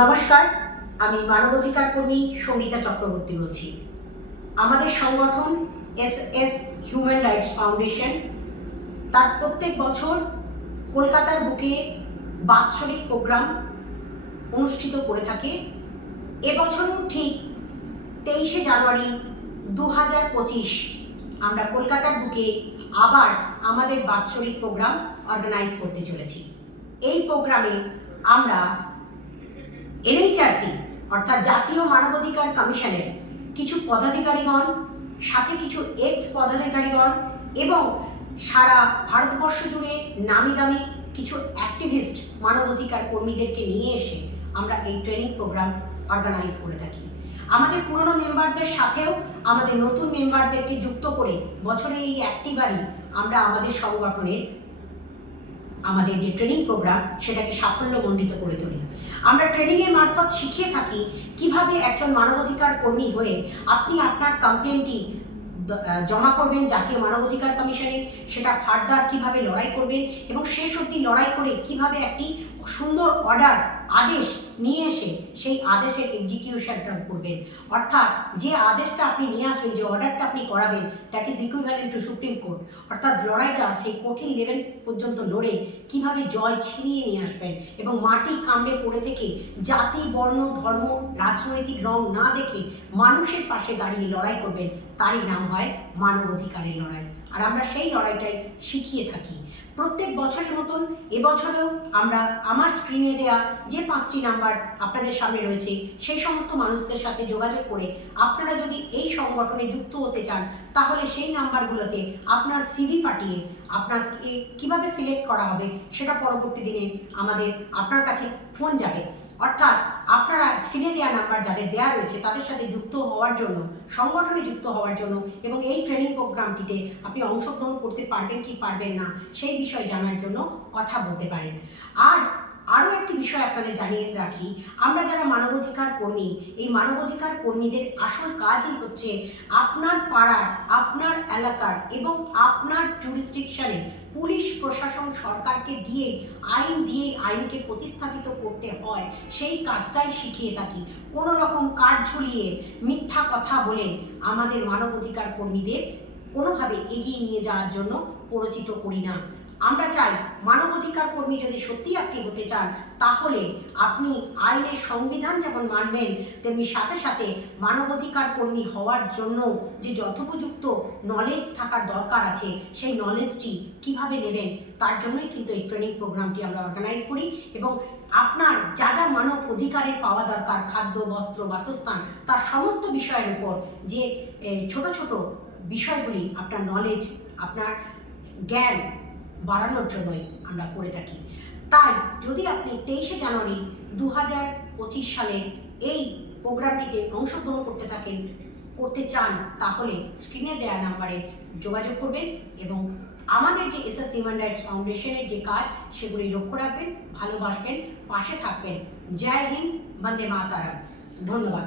নমস্কার, আমি মানবাধিকার কর্মী সঙ্গীতা চক্রবর্তী বলছি। আমাদের সংগঠন এস হিউম্যান রাইটস ফাউন্ডেশন তার প্রত্যেক বছর কলকাতার বুকে বাৎসরিক প্রোগ্রাম অনুষ্ঠিত করে থাকে। এবছরও ঠিক 23শে জানুয়ারি 2025 আমরা কলকাতার বুকে আবার আমাদের বাৎসরিক প্রোগ্রাম অর্গানাইজ করতে চলেছি। এই প্রোগ্রামে আমরা NHRC অর্থাৎ জাতীয় মানবাধিকার কমিশনের কিছু পদাধিকারীগণ, সাথে কিছু এক্স পদাধিকারীগণ এবং সারা ভারতবর্ষ জুড়ে নামি দামি কিছু অ্যাক্টিভিস্ট মানবাধিকার কর্মীদেরকে নিয়ে এসে আমরা এই ট্রেনিং প্রোগ্রাম অর্গানাইজ করে থাকি। আমাদের পুরনো মেম্বারদের সাথেও আমাদের নতুন মেম্বারদেরকে যুক্ত করে বছরে এই একটিবারই আমরা আমাদের সংগঠনের আমাদের যে ট্রেনিং প্রোগ্রাম সেটাকে সাফল্যমণ্ডিত করে তুলি। আমরা ট্রেনিংয়ের মারফত শিখিয়ে থাকি কিভাবে একজন মানবাধিকার কর্মী হয়ে আপনি আপনার কমপ্লেনটি জমা করবেন জাতীয় মানবাধিকার কমিশনে, সেটা ফার্দার কিভাবে লড়াই করবেন এবং শেষ অবধি লড়াই করে কিভাবে একটি সুন্দর আদেশ নিয়ে এসে সেই আদেশের এক্সিকিউশনটা করবেন। অর্থাৎ যে আদেশটা আপনি নিয়ে আসবেন, যে অর্ডারটা আপনি করাবেন, that is equivalent to supreme court. অর্থাৎ লড়াইটা সেই কঠিন লেভেল পর্যন্ত লড়ে কিভাবে জয় ছিনিয়ে নিয়ে আসবেন এবং মাটি কামড়ে পড়ে থেকে জাতি, বর্ণ, ধর্ম, রাজনৈতিক রং না দেখে মানুষের পাশে দাঁড়িয়ে লড়াই করবেন, তারই নাম হয় মানবাধিকারের লড়াই। আর আমরা সেই লড়াইটাই শিখিয়ে থাকি। প্রত্যেক বছরের মতন এবছরেও আমরা আমার স্ক্রিনে দেয়া যে 5টি নাম্বার আপনাদের সামনে রয়েছে সেই সমস্ত মানুষদের সাথে যোগাযোগ করে আপনারা যদি এই সংগঠনে যুক্ত হতে চান তাহলে সেই নাম্বারগুলোতে আপনার সিভি পাঠিয়ে আপনাকে কিভাবে সিলেক্ট করা হবে সেটা পরবর্তী দিনে আপনার কাছে ফোন যাবে। অর্থাৎ আপনারা স্ক্রিনে দেওয়া নাম্বার যাদের দেওয়া রয়েছে তাদের সাথে যুক্ত হওয়ার জন্য, সংগঠনে যুক্ত হওয়ার জন্য এবং এই ট্রেনিং প্রোগ্রামটিতে আপনি অংশগ্রহণ করতে পারবেন কি পারবেন না সেই বিষয় জানার জন্য কথা বলতে পারেন। আর আরও একটি বিষয় আপনাদের জানিয়ে রাখি, আমরা যারা মানবাধিকার কর্মী, এই মানবাধিকার কর্মীদের আসল কাজই হচ্ছে আপনার পাড়ার, আপনার এলাকার এবং আপনার জুরিসডিকশনে পুলিশ প্রশাসন সরকারকে দিয়ে আইনকে প্রতিস্থাপিত করতে হয় সেই কাজটাই শিখিয়ে থাকি। কোনো রকম কাঠ ঝুলিয়ে মিথ্যা কথা বলে আমাদের মানবাধিকার কর্মীদের কোনোভাবে এগিয়ে নিয়ে যাওয়ার জন্য প্ররোচিত করি না। আমরা চাই মানবাধিকার কর্মী যদি সত্যি আপনি হতে চান তাহলে আপনি আইনের সংবিধান যেমন মানবেন তেমনি সাথে সাথে মানবাধিকার কর্মী হওয়ার জন্য যে যথোপযুক্ত নলেজ থাকার দরকার আছে সেই নলেজটি কিভাবে নেবেন তার জন্যই কিন্তু এই ট্রেনিং প্রোগ্রামটি আমরা অর্গানাইজ করি। এবং আপনার যা যা মানব অধিকারের পাওয়া দরকার, খাদ্য, বস্ত্র, বাসস্থান, তার সমস্ত বিষয়ের উপর যে ছোট ছোট বিষয়গুলি আপনার নলেজ, আপনার জ্ঞান বাড়ানোর জন্যই আমরা করে থাকি। তাই যদি আপনি 23শে জানুয়ারি 2025 সালে এই প্রোগ্রামটিতে অংশগ্রহণ করতে চান তাহলে স্ক্রিনে দেওয়া নাম্বারে যোগাযোগ করবেন এবং আমাদের যে এস হিউম্যান রাইটস ফাউন্ডেশনের যে কাজ সেগুলি লক্ষ্য রাখবেন, ভালোবাসবেন, পাশে থাকবেন। জয় হিন্দ, বন্দে মাতরম। ধন্যবাদ।